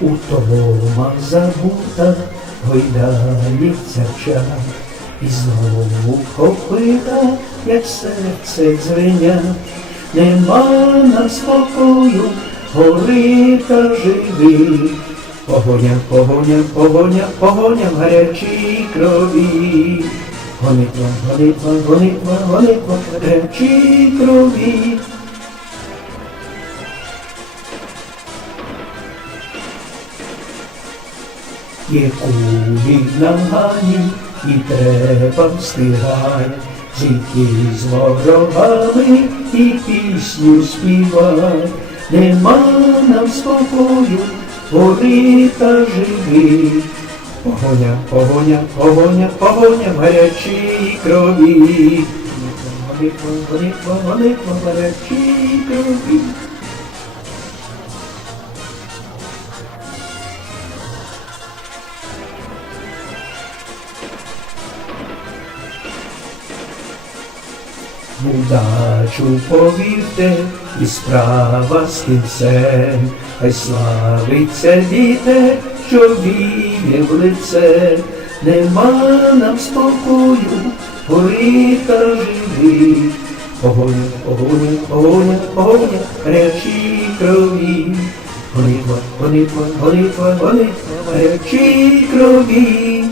У тома забута гойдається час, і знову копита, як серце дзвеня, нема нам спокою, гори та живи. Погоня, погоня, погоня, погоня в гарячій крові. Гонитва, гонитва, гонитва, гонитва в гарячій крові. Є кулі на гані, і треба встигай, жити з ворогами і пісню співай, нема нам спокою, гори та живи. Погоня, погоня, погоня, погоня в гарячій крові. Молитва, молитва, молитва в гарячій крові. Удачу повірте, і справа з кінцем, хай славиться вітер, що віє в лице, нема нам спокою, гори та живи. Погоня, погоня, погоня, погоня, гарячі крові. Гонитва, гонитва, гонитва, гонитва, гарячі крові.